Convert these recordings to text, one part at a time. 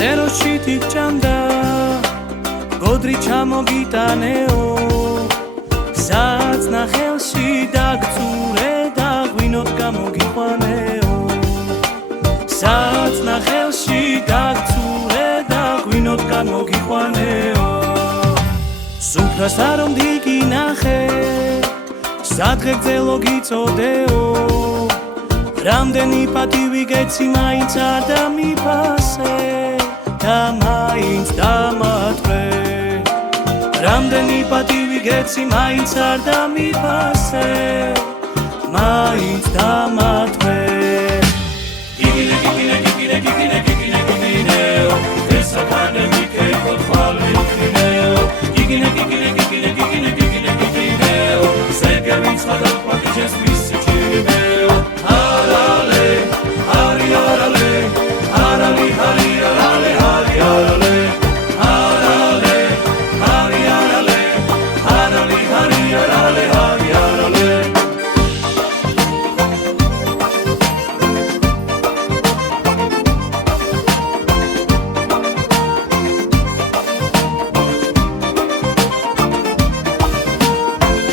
წეროში თიჭამდა გოდრი ჩამოგიტანეო საწნახელში დაგწურე და ღვინოთ გამოგიყვანეო საწნახელში დაგწურე და ღვინოთ გამოგიყვანეო სუფრას არომ დიგინახე სადღე გძელო გიწოდეო რამდენი პატივი გეცი მაინც არ დამიფასე და მაინც დამატვრე რამდენი პატივი გეცი მაინც არ დამიფასე მაინც დამატვრე გიგინე გიგინე გიგინე გიგინე გიგინე გიგინეო ესაკანე მიკეფო თვალე მიქნეო გიგინე გიგინე გიგინე გიგინე გიგინე გიგინეო ზეგები ცხადა პაკიჩეს მისი ჭირიმეო არალე არი არალე არალი არი არალე არი არალე არალე არი არალე არალი არი არალე არი არალე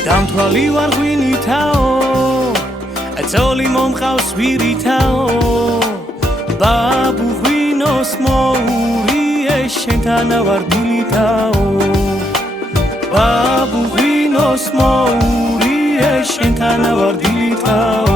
დამთვალი ვარ ღვინითაო აწოლი მომყავს ვირითაო ბაბუ ღვინოს მოურიე შენთან ვარ დილითაო ბაბუ ღვინოს მოურიე შენთან ვარ დილითაო